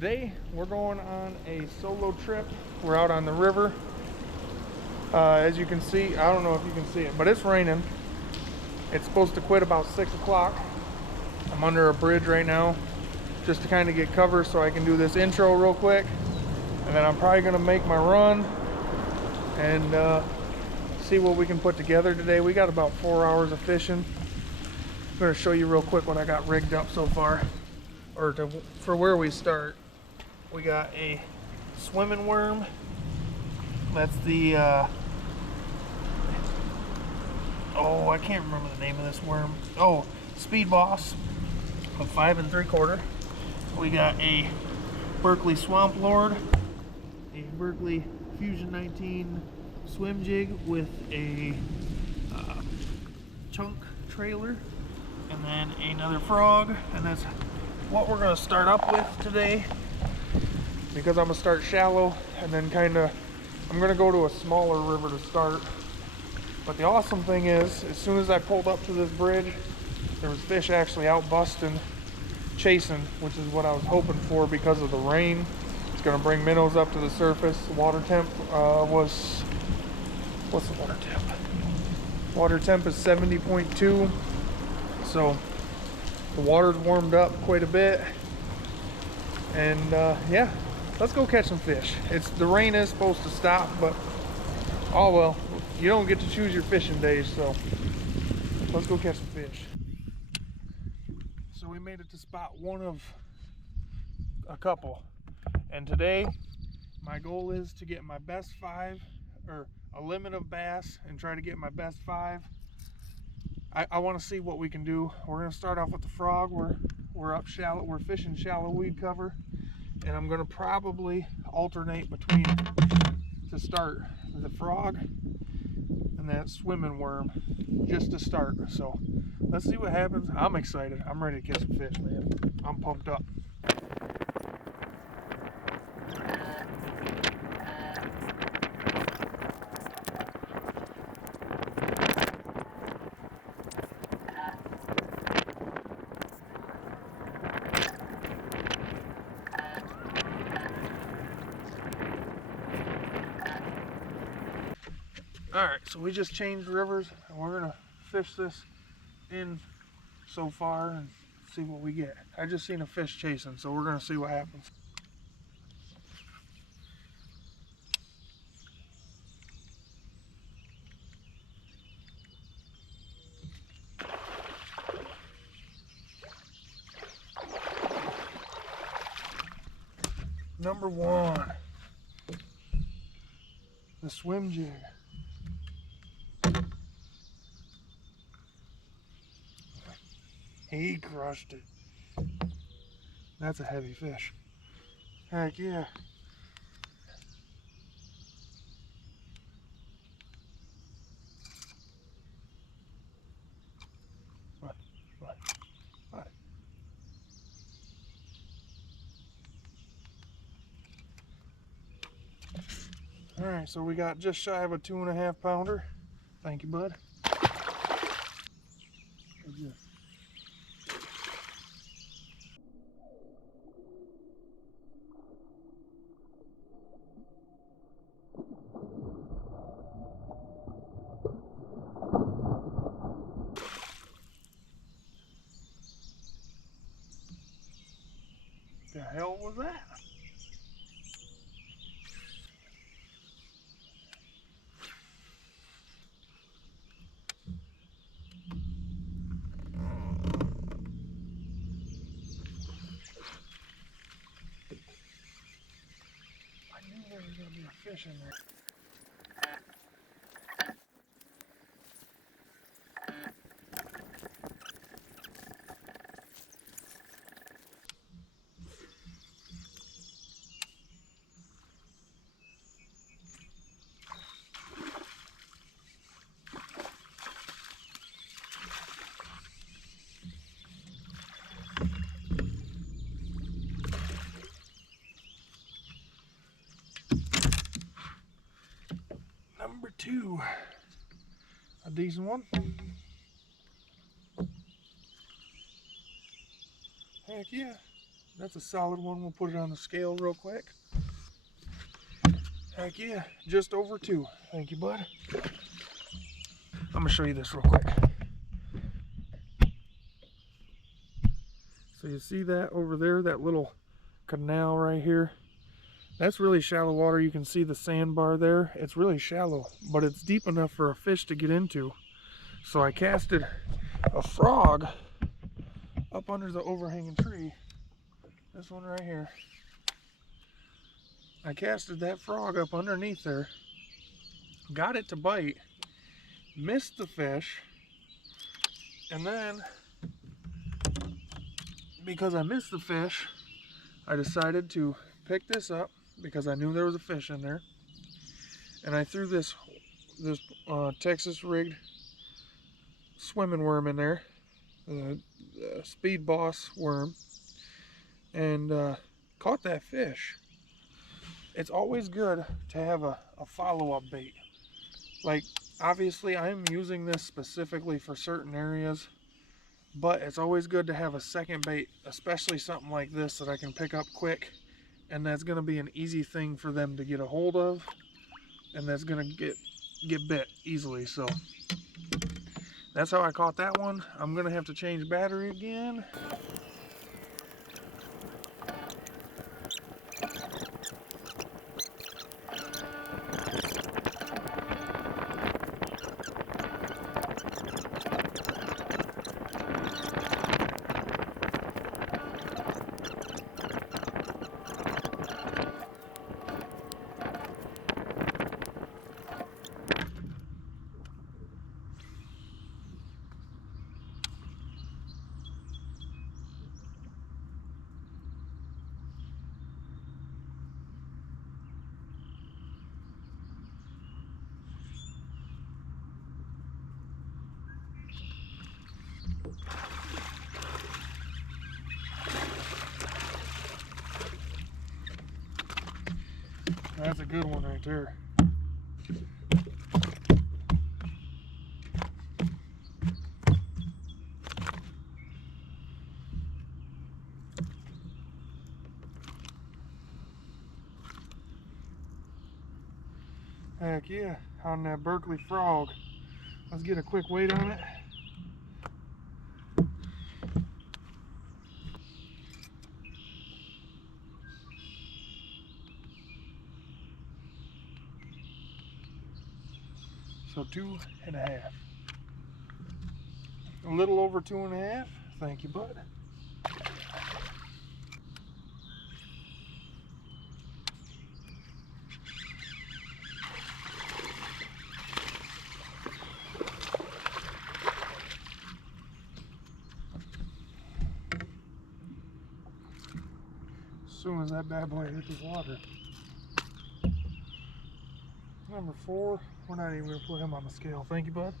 Today we're going on a solo trip. We're out on the river. As you can see, I don't know if you can see it, but it's raining. It's supposed to quit about 6 o'clock. I'm under a bridge right now just to kind of get cover so I can do this intro real quick. And then I'm probably going to make my run and see what we can put together today. We got about 4 hours of fishing. I'm going to show you real quick what I got rigged up so far. For where we start, we got a swimming worm. That's the I can't remember the name of this worm. Oh, Speed Boss, a 5 3/4. We got a Berkley Swamp Lord, a Berkley Fusion 19 swim jig with a chunk trailer, and then another frog. And that's what we're going to start up with today, because I'm going to start shallow and then I'm going to go to a smaller river to start. But the awesome thing is, as soon as I pulled up to this bridge, there was fish actually out busting, chasing, which is what I was hoping for because of the rain. It's going to bring minnows up to the surface. The water temp what's the water temp? Water temp is 70.2, so the water's warmed up quite a bit. And yeah, let's go catch some fish. The rain is supposed to stop, but oh well, you don't get to choose your fishing days, so let's go catch some fish. So we made it to spot one of a couple, and today my goal is to get my best 5, or a limit of bass, and try to get my best 5. I want to see what we can do. We're going to start off with the frog. We're up shallow. We're fishing shallow weed cover, and I'm going to probably alternate between, to start, the frog and that swimming worm, just to start. So let's see what happens. I'm excited. I'm ready to catch some fish, man. I'm pumped up. Alright, so we just changed rivers, and we're going to fish this in so far and see what we get. I just seen a fish chasing, so we're going to see what happens. Number 1, the swim jig. He crushed it. That's a heavy fish. Heck yeah. What? Alright, so we got just shy of a 2.5 pounder. Thank you, bud. Good. The hell was that? I knew there was going to be a fish in there. Number 2, a decent one. Heck yeah, That's a solid one. We'll put it on the scale real quick. Heck yeah, just over 2. Thank you, bud. I'm gonna show you this real quick. So you see that over there, that little canal right here? That's really shallow water. You can see the sandbar there. It's really shallow, but it's deep enough for a fish to get into. So I casted a frog up under the overhanging tree. This one right here. I casted that frog up underneath there, got it to bite, missed the fish, and then because I missed the fish, I decided to pick this up because I knew there was a fish in there, and I threw this Texas rigged swimming worm in there, the Speed Boss worm, and caught that fish. It's always good to have a follow-up bait. Like, obviously I'm using this specifically for certain areas, but it's always good to have a second bait, especially something like this that I can pick up quick, and that's going to be an easy thing for them to get a hold of, and that's going to get bit easily. So that's how I caught that one. I'm going to have to change battery again. That's a good one right there. Heck yeah, on that Berkley frog. Let's get a quick weight on it. So 2.5. A little over 2.5. Thank you, bud. As soon as that bad boy hit the water. Number 4, we're not even going to put him on the scale. Thank you, bud.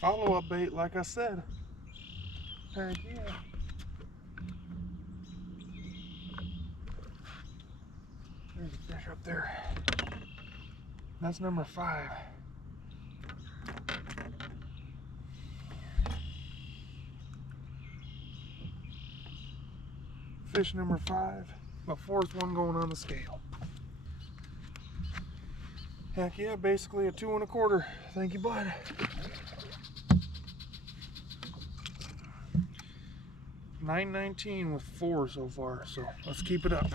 Follow-up bait, like I said. Heck yeah. There's a fish up there. That's number 5. Fish number 5. The 4th one going on the scale. Heck yeah, basically a 2 1/4. Thank you, bud. $9.19 with 4 so far, so let's keep it up.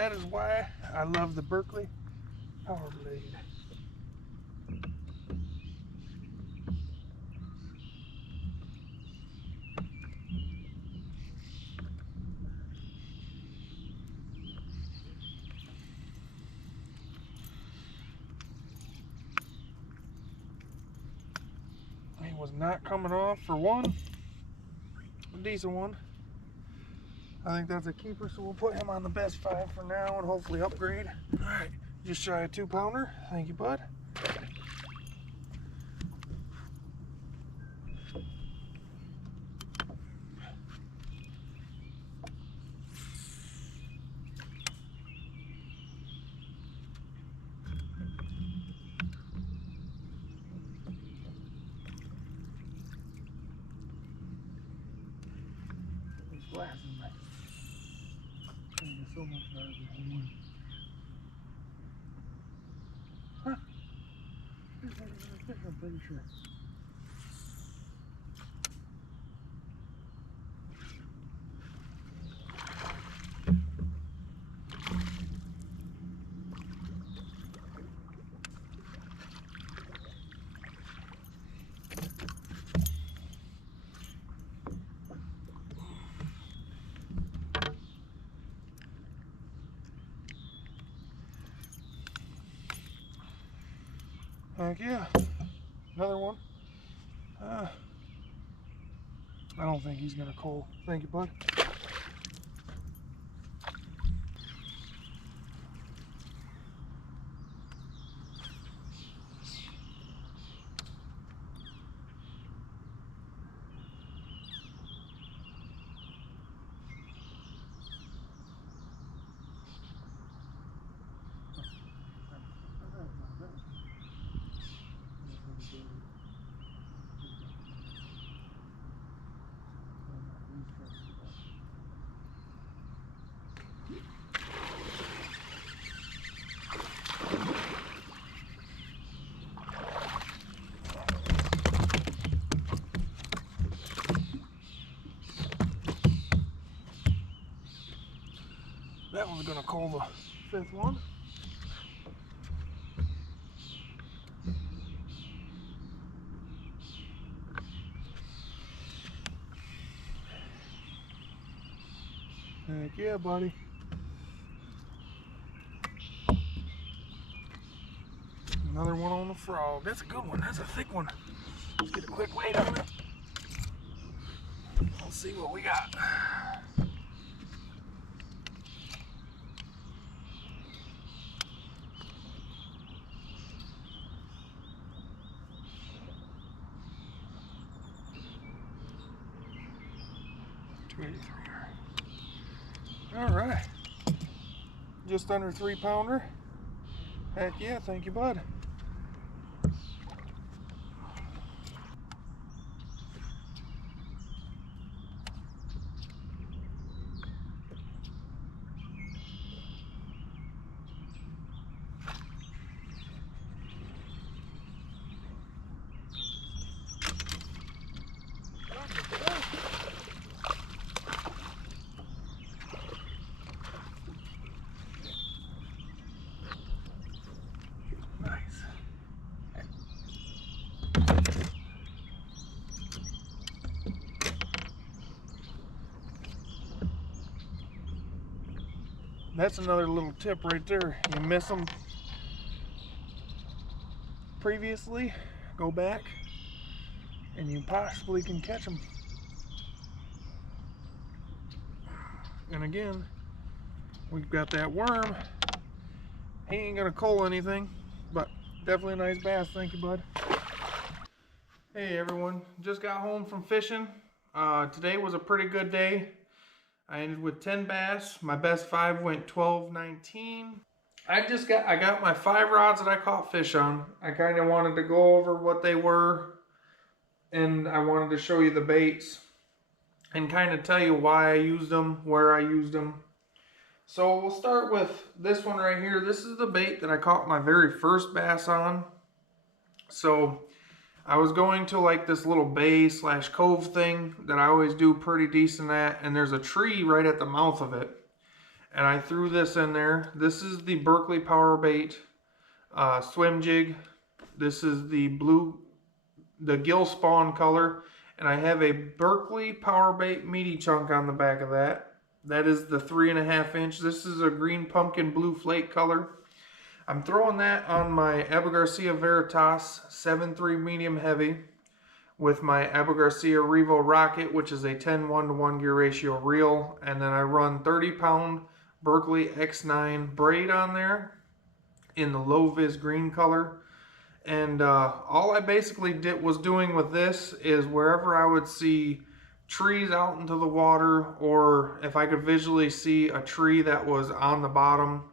that is why I love the Berkley Power Blade. He was not coming off for one. A decent one. I think that's a keeper, so we'll put him on the best 5 for now and hopefully upgrade. Alright, just shy of 2-pounder. Thank you, bud. Glasses, so much better than one. Huh? There's another fish, I'm pretty sure. Heck yeah, another one. I don't think he's gonna cull. Thank you, bud. That one's gonna call the 5th one. Heck yeah, buddy. Another one on the frog. That's a good one. That's a thick one. Let's get a quick weight on it. Let's see what we got. All right, just under 3-pounder. Heck yeah, thank you, bud. That's another little tip right there. You miss them previously, go back, and you possibly can catch them. And again, we've got that worm. He ain't gonna cull anything, but definitely a nice bass. Thank you, bud. Hey everyone, just got home from fishing. Today was a pretty good day. I ended with 10 bass. My best 5 went 12.19. I got my 5 rods that I caught fish on. I kind of wanted to go over what they were, and I wanted to show you the baits and kind of tell you why I used them, where I used them. So we'll start with this one right here. This is the bait that I caught my very first bass on. So I was going to like this little bay / cove thing that I always do pretty decent at, and there's a tree right at the mouth of it. and I threw this in there. This is the Berkley Power Bait swim jig. This is the gill spawn color, and I have a Berkley Power Bait meaty chunk on the back of that. That is the 3.5 inch. This is a green pumpkin blue flake color. I'm throwing that on my Abu Garcia Veritas 7.3 medium heavy with my Abu Garcia Revo Rocket, which is a 10:1 to 1 gear ratio reel, and then I run 30-pound Berkley X9 braid on there in the low vis green color. And all I basically was doing with this is wherever I would see trees out into the water, or if I could visually see a tree that was on the bottom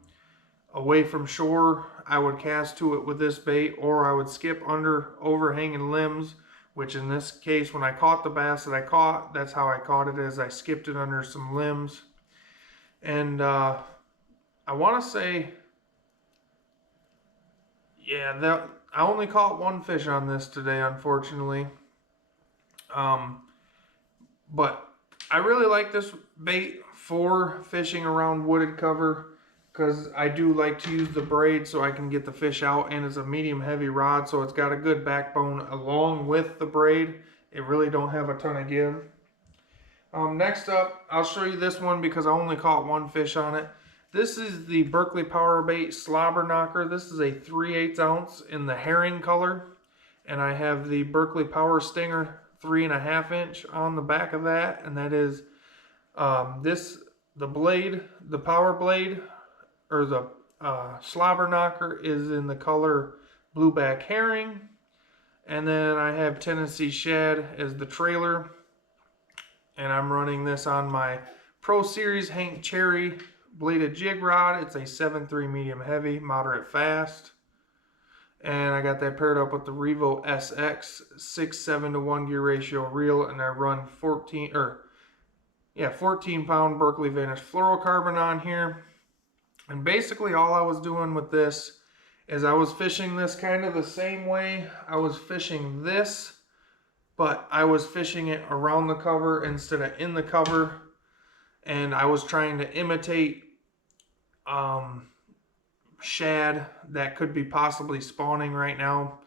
away from shore, I would cast to it with this bait, or I would skip under overhanging limbs, which in this case, when I caught the bass that I caught, that's how I caught it, is I skipped it under some limbs. And I want to say, yeah, I only caught one fish on this today, unfortunately. But I really like this bait for fishing around wooded cover, because I do like to use the braid so I can get the fish out, and it's a medium heavy rod, so it's got a good backbone along with the braid. It really don't have a ton of give. Next up, I'll show you this one because I only caught one fish on it. This is the Berkley Power Bait Slobber Knocker. This is a 3/8 ounce in the herring color, and I have the Berkley Power Stinger 3.5 inch on the back of that, and that is the power blade, or the slobber knocker, is in the color blueback herring. And then I have Tennessee shad as the trailer, and I'm running this on my Pro Series Hank Cherry bladed jig rod. It's a 7.3 medium heavy, moderate fast, and I got that paired up with the Revo SX 6.7 to 1 gear ratio reel, and I run 14-pound Berkley Vanish fluorocarbon on here. And basically all I was doing with this is I was fishing this kind of the same way I was fishing this, but I was fishing it around the cover instead of in the cover. And I was trying to imitate shad that could be possibly spawning right now.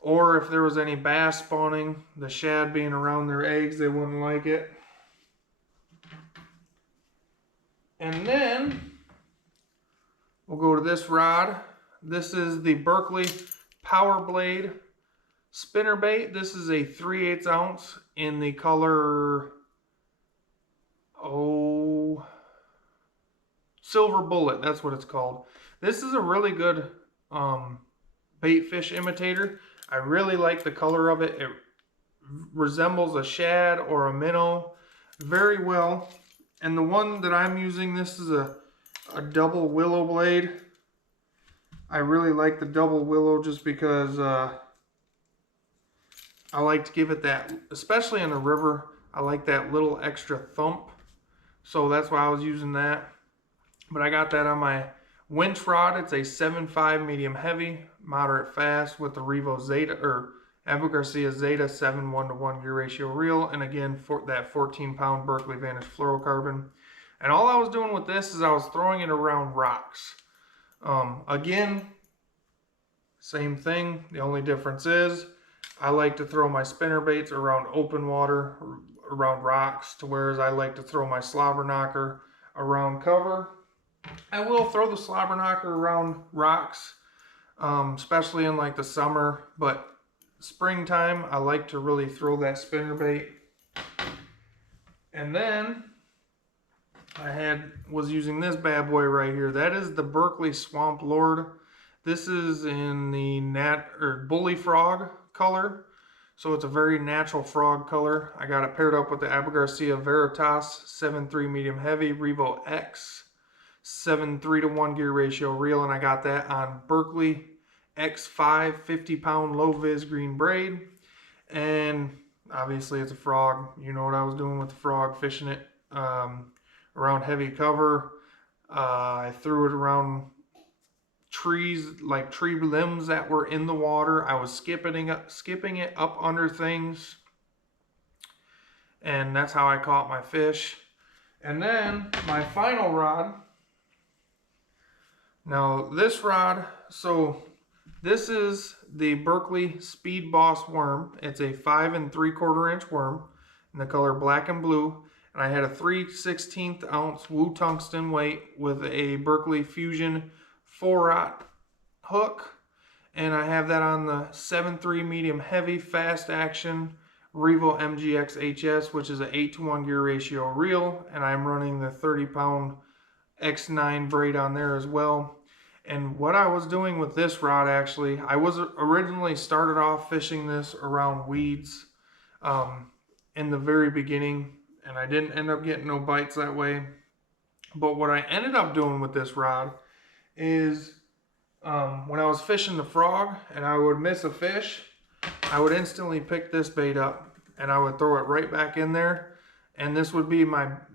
Or if there was any bass spawning, the shad being around their eggs, they wouldn't like it. And then we'll go to this rod. This is the Berkley Power Blade spinnerbait. This is a 3/8 ounce in the color, Silver Bullet. That's what it's called. This is a really good bait fish imitator. I really like the color of it. It resembles a shad or a minnow very well. And the one that I'm using, this is a double willow blade. I really like the double willow just because I like to give it that, especially in the river, I like that little extra thump. So that's why I was using that. But I got that on my winch rod. It's a 7.5 medium heavy, moderate fast with the Revo Zeta, or Abu Garcia Zeta 7.1 to 1 gear ratio reel. And again, for that 14-pound Berkley Vanish fluorocarbon. And all I was doing with this is I was throwing it around rocks. Again, same thing. The only difference is I like to throw my spinner baits around open water, around rocks, to whereas I like to throw my slobber knocker around cover. I will throw the slobber knocker around rocks, especially in like the summer, but springtime I like to really throw that spinner bait. And then I was using this bad boy right here. That is the Berkley Swamp Lord. This is in the bully frog color, so it's a very natural frog color. I got it paired up with the Abu Garcia Veritas 7.3 medium heavy Revo X 7.3 to 1 gear ratio reel, and I got that on Berkley X5 50-pound low vis green braid. And obviously it's a frog. You know what I was doing with the frog, fishing it around heavy cover. I threw it around trees, like tree limbs that were in the water. I was skipping it up under things, and that's how I caught my fish. And then my final rod Now this rod, so this is the Berkley Speed Boss worm. It's a 5 3/4 inch worm in the color black and blue. And I had a 3/16 ounce Wu tungsten weight with a Berkley Fusion 4-aught hook. And I have that on the 7.3 medium heavy fast action Revo MGX HS, which is an 8-to-1 gear ratio reel. And I'm running the 30-pound X9 braid on there as well. And what I was doing with this rod, actually, I was originally started off fishing this around weeds in the very beginning, and I didn't end up getting no bites that way. But what I ended up doing with this rod is when I was fishing the frog and I would miss a fish, I would instantly pick this bait up and I would throw it right back in there. And this would be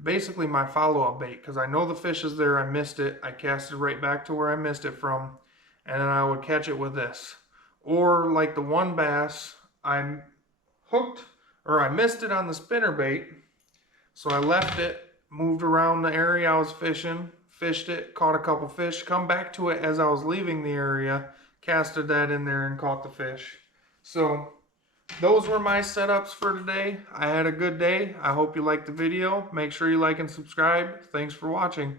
basically my follow-up bait, because I know the fish is there, I missed it, I cast it right back to where I missed it from, and then I would catch it with this. Or like the one bass, I missed it on the spinner bait, so I left it, moved around the area I was fishing, fished it, caught a couple fish, come back to it as I was leaving the area, casted that in there and caught the fish. So those were my setups for today. I had a good day. I hope you liked the video. Make sure you like and subscribe. Thanks for watching.